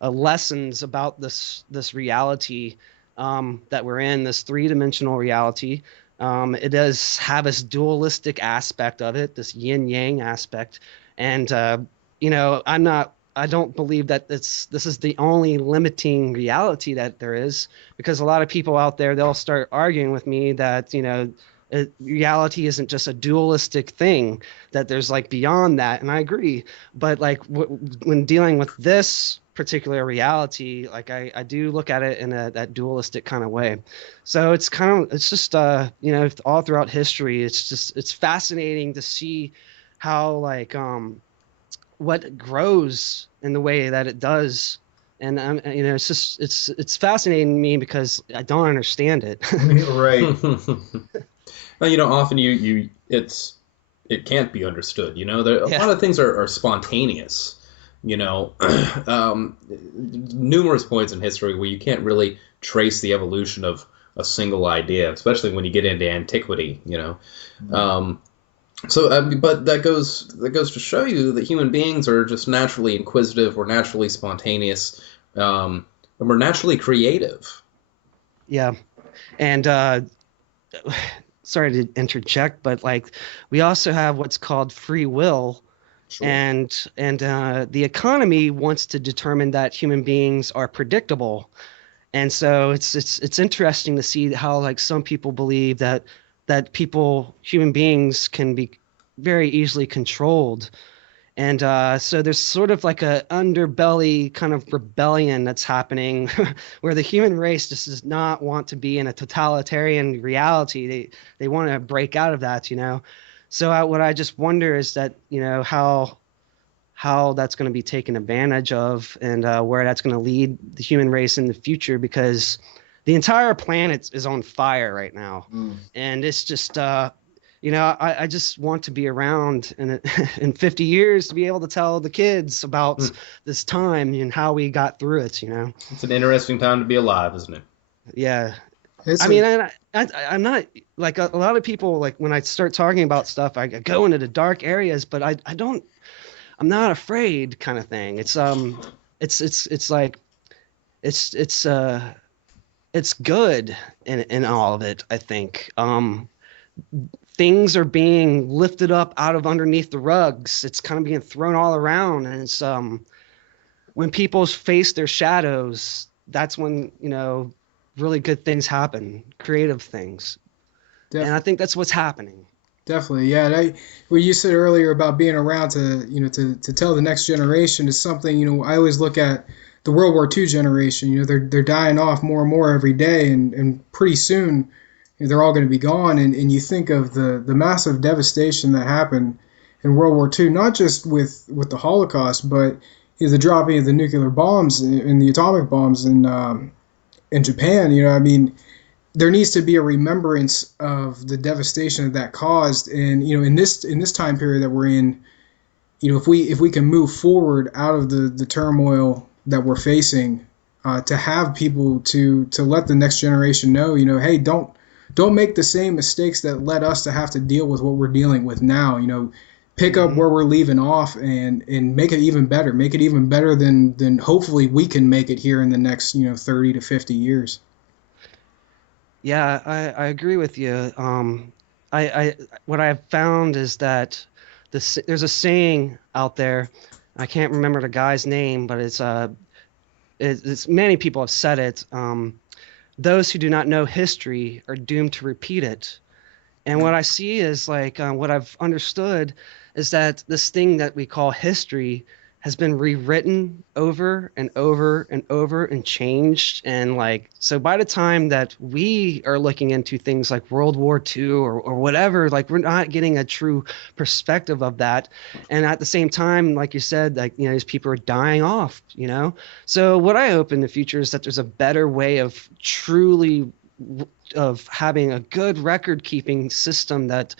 lessons about this reality that we're in, this three-dimensional reality. It does have this dualistic aspect of it, this yin yang aspect, and I don't believe that this is the only limiting reality that there is, because a lot of people out there, they'll start arguing with me that reality isn't just a dualistic thing, that there's like beyond that. And I agree. But like when dealing with this particular reality, like I do look at it in that dualistic kind of way. So it's just, all throughout history, it's fascinating to see how like, what grows in the way that it does. And it's fascinating to me because I don't understand it. Right. Well, often it can't be understood. A lot of things are spontaneous. Numerous points in history where you can't really trace the evolution of a single idea, especially when you get into antiquity. But that goes to show you that human beings are just naturally inquisitive. We're naturally spontaneous, and we're naturally creative. Yeah. And sorry to interject, but like we also have what's called free will. Sure. And the economy wants to determine that human beings are predictable. And so it's interesting to see how like some people believe that human beings can be very easily controlled. And so there's sort of like a underbelly kind of rebellion that's happening where the human race just does not want to be in a totalitarian reality. They want to break out of that. So what I just wonder is that, how that's going to be taken advantage of, and where that's going to lead the human race in the future, because the entire planet is on fire right now. And it's just, I just want to be around in 50 years to be able to tell the kids about this time and how we got through it. It's an interesting time to be alive, isn't it? Yeah. I'm not like a lot of people, like when I start talking about stuff, I go into the dark areas, but I'm not afraid kind of thing. It's good in all of it, I think. Things are being lifted up out of underneath the rugs. It's kind of being thrown all around, and it's when people face their shadows, that's when really good things happen, creative things. And I think that's what's happening. Definitely, yeah. What you said earlier about being around to tell the next generation is something. I always look at the World War II generation. They're dying off more and more every day, and pretty soon they're all going to be gone. And you think of the massive devastation that happened in World War II, not just with the Holocaust, but the dropping of the nuclear bombs and the atomic bombs in Japan. There needs to be a remembrance of the devastation that caused, and in this time period that we're in, if we can move forward out of the turmoil that we're facing, to have people to let the next generation know, hey, don't make the same mistakes that led us to have to deal with what we're dealing with now. Pick up where we're leaving off and make it even better. Make it even better than hopefully we can make it here in the next 30 to 50 years. Yeah, I agree with you. What I've found is that there's a saying out there. I can't remember the guy's name, but it's many people have said it. Those who do not know history are doomed to repeat it. And what I see is like what I've understood is that this thing that we call history has been rewritten over and over and over and changed. And like, so by the time that we are looking into things like World War II or whatever, like we're not getting a true perspective of that. And at the same time, like you said, like, these people are dying off, So what I hope in the future is that there's a better way of having a good record keeping system that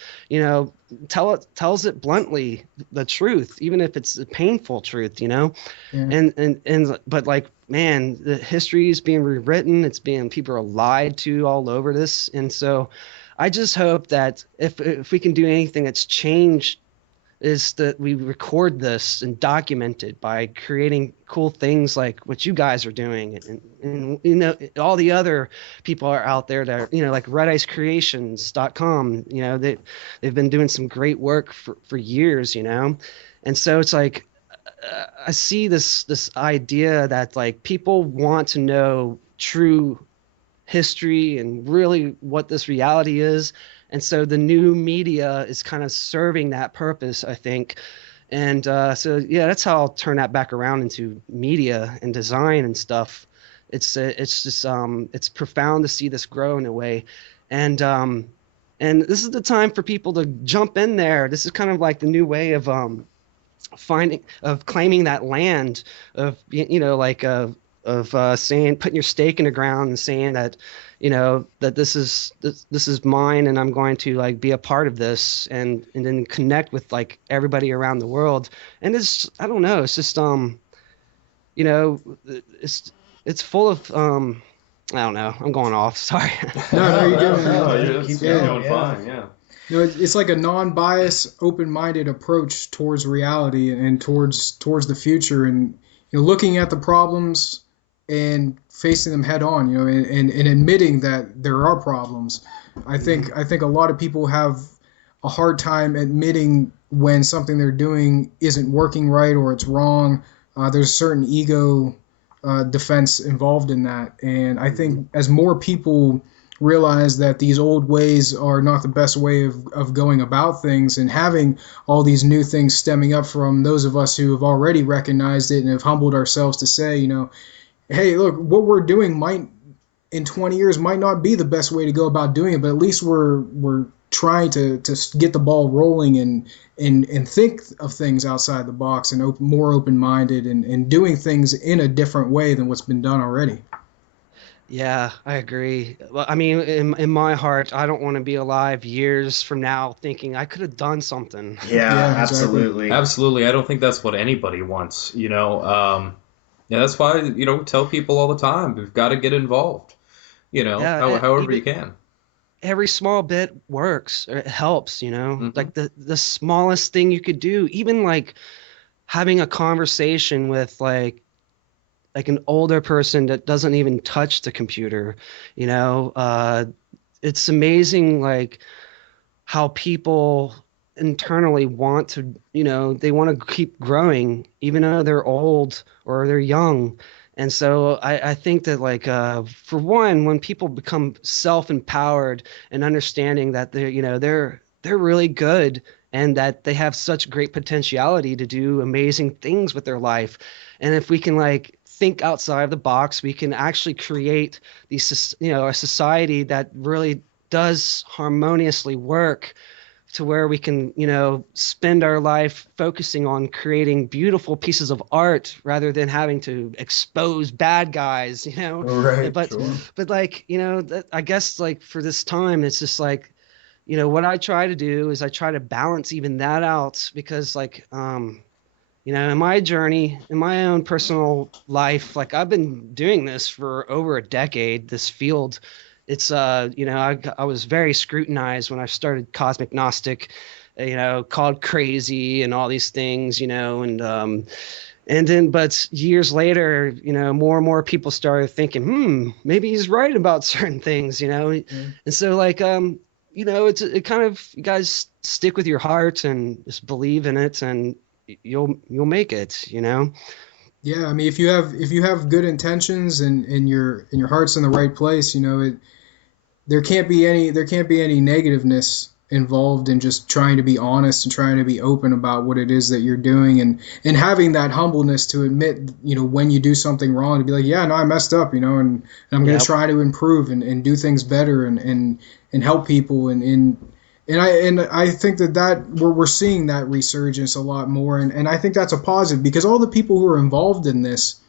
tells it bluntly, the truth, even if it's a painful truth. Yeah. But like, man, the history is being rewritten. People are lied to all over this. And so I just hope that if we can do anything that's changed, is that we record this and document it by creating cool things like what you guys are doing, and all the other people are out there that are, like redicecreations.com, they've been doing some great work for years, and so it's like I see this idea that like people want to know true history and really what this reality is. And so the new media is kind of serving that purpose, I think. And so yeah, that's how I'll turn that back around into media and design and stuff. It's just it's profound to see this grow in a way, and this is the time for people to jump in there. This is kind of like the new way of claiming that land, of like saying, putting your stake in the ground and saying that that this is mine, and I'm going to like be a part of this, and then connect with like everybody around the world. And it's, I don't know, it's just it's full of I don't know, I'm going off, sorry. No, you're doing No, it. you're Keep doing going, fine. Yeah. It's like a non-biased, open-minded approach towards reality and towards the future, and looking at the problems and facing them head on, and admitting that there are problems. I think a lot of people have a hard time admitting when something they're doing isn't working right or it's wrong. There's a certain ego defense involved in that, and I think as more people realize that these old ways are not the best way of going about things, and having all these new things stemming up from those of us who have already recognized it and have humbled ourselves to say, hey, look, what we're doing might in 20 years might not be the best way to go about doing it, but at least we're trying to get the ball rolling and think of things outside the box and more open-minded and doing things in a different way than what's been done already. Yeah, I agree. Well, I mean, in my heart, I don't want to be alive years from now thinking I could have done something. Yeah, exactly. absolutely. Absolutely. I don't think that's what anybody wants, Yeah, that's why, tell people all the time, we've got to get involved, Yeah, however you can. every small bit works, or it helps, Mhm. like the smallest thing you could do, even like having a conversation with like an older person that doesn't even touch the computer, it's amazing like how people internally want to, they want to keep growing even though they're old or they're young. And so I think that like for one, when people become self-empowered and understanding that they're really good and that they have such great potentiality to do amazing things with their life. And if we can like think outside of the box, we can actually create these, a society that really does harmoniously work to where we can, spend our life focusing on creating beautiful pieces of art rather than having to expose bad guys, Right, But, sure. but like, I guess like for this time, it's just like, what I try to do is I try to balance even that out because like, in my journey, in my own personal life, like I've been doing this for over a decade, this field. It's, I was very scrutinized when I started Cosmic Gnostic, called crazy and all these things, and then, but years later, more and more people started thinking, maybe he's right about certain things, And so like, it kind of, you guys stick with your heart and just believe in it and you'll make it, Yeah, I mean, if you have good intentions and your heart's in the right place, there can't be any negativeness involved in just trying to be honest and trying to be open about what it is that you're doing, and having that humbleness to admit, when you do something wrong, to be like, yeah, no, I messed up, and I'm going to try to improve and do things better and help people and I think that we're seeing that resurgence a lot more, and I think that's a positive because all the people who are involved in this,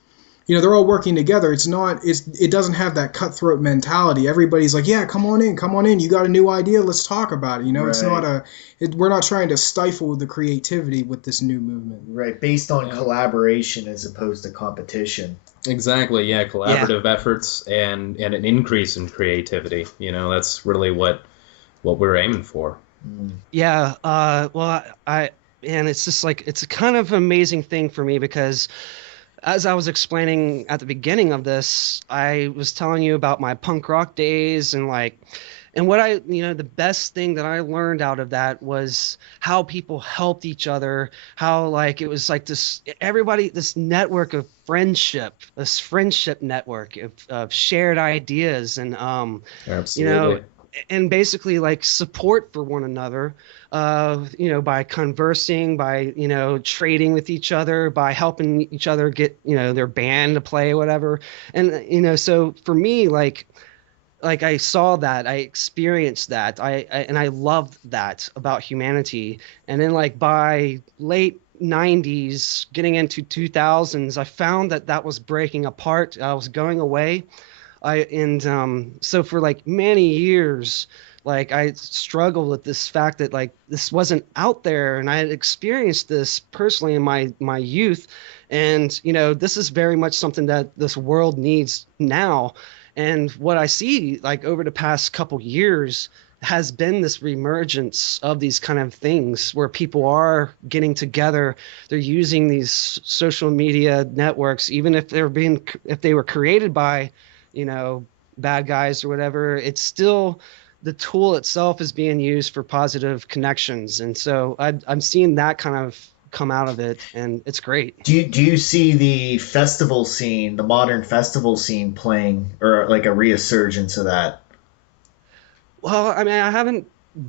they're all working together. It doesn't have that cutthroat mentality. Everybody's like, yeah, come on in. You got a new idea? Let's talk about it. It's not we're not trying to stifle the creativity with this new movement. Right, based on collaboration as opposed to competition. Exactly, yeah, collaborative efforts and an increase in creativity. That's really what we're aiming for. Yeah, well, and it's just like, it's a kind of amazing thing for me because as I was explaining at the beginning of this, I was telling you about my punk rock days and what the best thing that I learned out of that was how people helped each other, how like it was like this network of this friendship network of shared ideas and Absolutely. and basically like support for one another, by conversing, by, trading with each other, by helping each other get, their band to play, whatever. And, so for me, like I saw that, I experienced that, and I loved that about humanity. And then like by late 90s, getting into 2000s, I found that was breaking apart. I was going away. So for like many years, like I struggled with this fact that like this wasn't out there, and I had experienced this personally in my youth. And this is very much something that this world needs now. And what I see like over the past couple years has been this reemergence of these kind of things where people are getting together. They're using these social media networks, even if they were created by, bad guys or whatever. It's still, the tool itself is being used for positive connections. And so I'm seeing that kind of come out of it, and it's great. Do you see the festival scene, the modern festival scene playing, or like a resurgence of that? Well, I mean, I haven't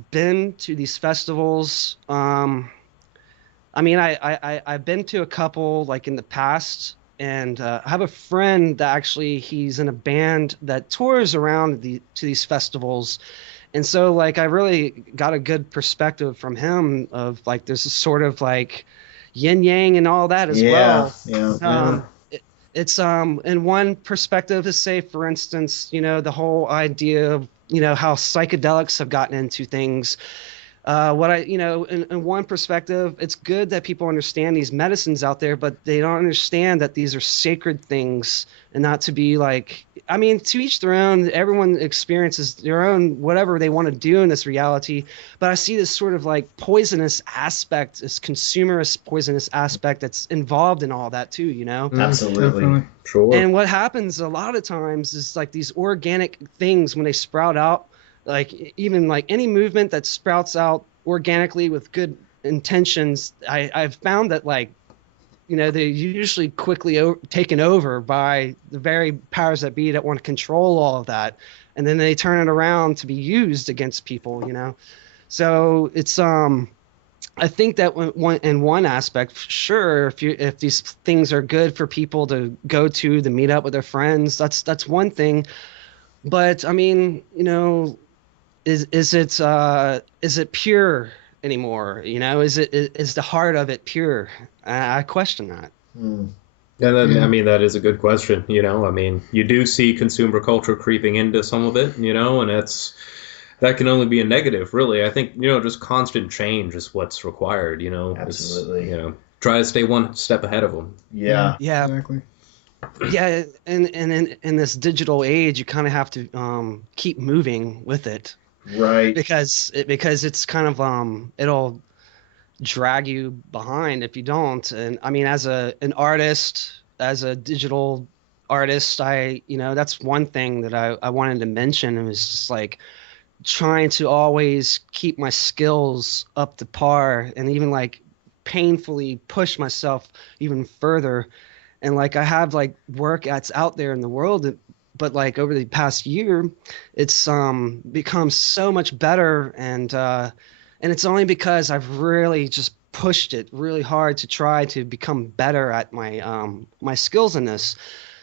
been to these festivals. I mean, I've been to a couple like in the past, and I have a friend that actually he's in a band that tours around to these festivals. And so like I really got a good perspective from him of like there's a sort of like yin yang and all that as well. Yeah. It's in one perspective to say, for instance, the whole idea of how psychedelics have gotten into things. In one perspective, it's good that people understand these medicines out there, but they don't understand that these are sacred things, and not to be like, I mean, to each their own. Everyone experiences their own whatever they want to do in this reality. But I see this sort of like poisonous aspect, this consumerist poisonous aspect that's involved in all that too, Absolutely. Definitely. Sure. And what happens a lot of times is like these organic things, when they sprout out, like even like any movement that sprouts out organically with good intentions, I've found that like, they're usually quickly taken over by the very powers that be that want to control all of that. And then they turn it around to be used against people, So it's, I think that in one aspect, sure, if these things are good for people to go to meet up with their friends, that's one thing. But I mean, is it pure anymore? Is the heart of it pure? I question that. Hmm. And then, I mean, that is a good question. I mean, you do see consumer culture creeping into some of it, and that can only be a negative, really. I think, just constant change is what's required, Absolutely. Try to stay one step ahead of them. Yeah. Yeah. Exactly. Yeah, and in this digital age, you kind of have to keep moving with it, Right. because it's kind of it'll drag you behind if you don't. And I mean, as an artist, as a digital artist, that's one thing that I wanted to mention. It was just like trying to always keep my skills up to par, and even like painfully push myself even further. And like I have like work that's out there in the world, but like over the past year, it's become so much better. And it's only because I've really just pushed it really hard to try to become better at my skills in this.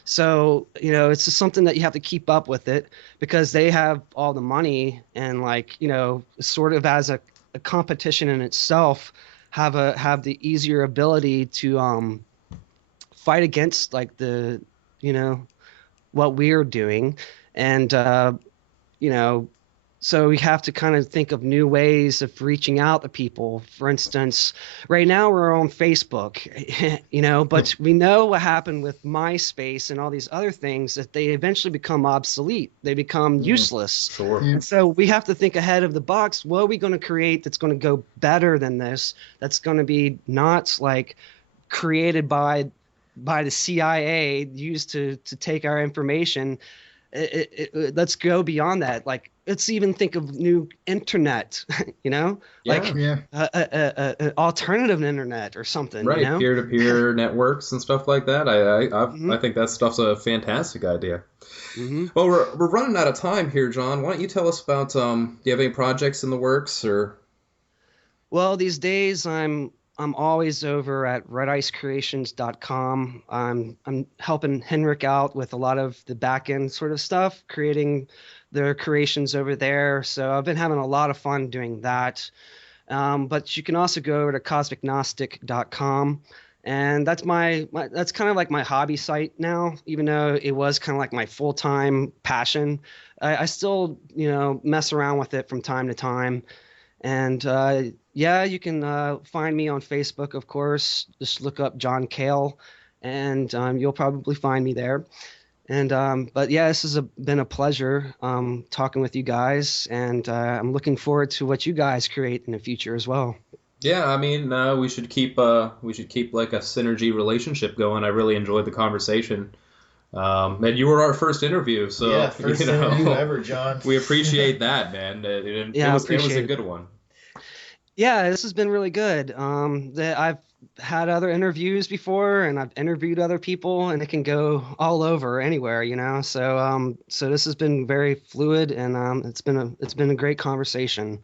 So, it's just something that you have to keep up with it, because they have all the money, and like, sort of as a competition in itself, have the easier ability to fight against like the, what we're doing. And, so we have to kind of think of new ways of reaching out to people. For instance, right now we're on Facebook, but we know what happened with MySpace and all these other things, that they eventually become obsolete. They become useless. Sure. Yeah. And so we have to think ahead of the box. What are we going to create that's going to go better than this? That's going to be not like created by the CIA, used to take our information. let's go beyond that. Like, let's even think of new internet, like Yeah. an alternative internet or something, Right, peer-to-peer networks and stuff like that. I think that stuff's a fantastic idea. Mm-hmm. Well, we're running out of time here, John. Why don't you tell us about do you have any projects in the works or? Well, these days I'm always over at redicecreations.com. I'm helping Henrik out with a lot of the back end sort of stuff, creating their creations over there. So I've been having a lot of fun doing that. But you can also go over to cosmicgnostic.com. And that's that's kind of like my hobby site now, even though it was kind of like my full-time passion. I still, mess around with it from time to time. And yeah, you can find me on Facebook, of course. Just look up John Cale, and you'll probably find me there. And but yeah, this has been a pleasure talking with you guys, and I'm looking forward to what you guys create in the future as well. Yeah, I mean, we should keep like a synergy relationship going. I really enjoyed the conversation. And you were our first interview, so yeah, first interview ever, John. We appreciate that, man. It was a good one. Yeah, this has been really good. I've had other interviews before, and I've interviewed other people, and it can go all over anywhere, So this has been very fluid, and it's been a great conversation.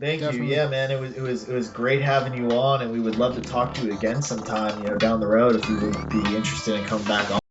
Thank Definitely. you. Yeah, man, it was great having you on, and we would love to talk to you again sometime, down the road if you would be interested in coming back on.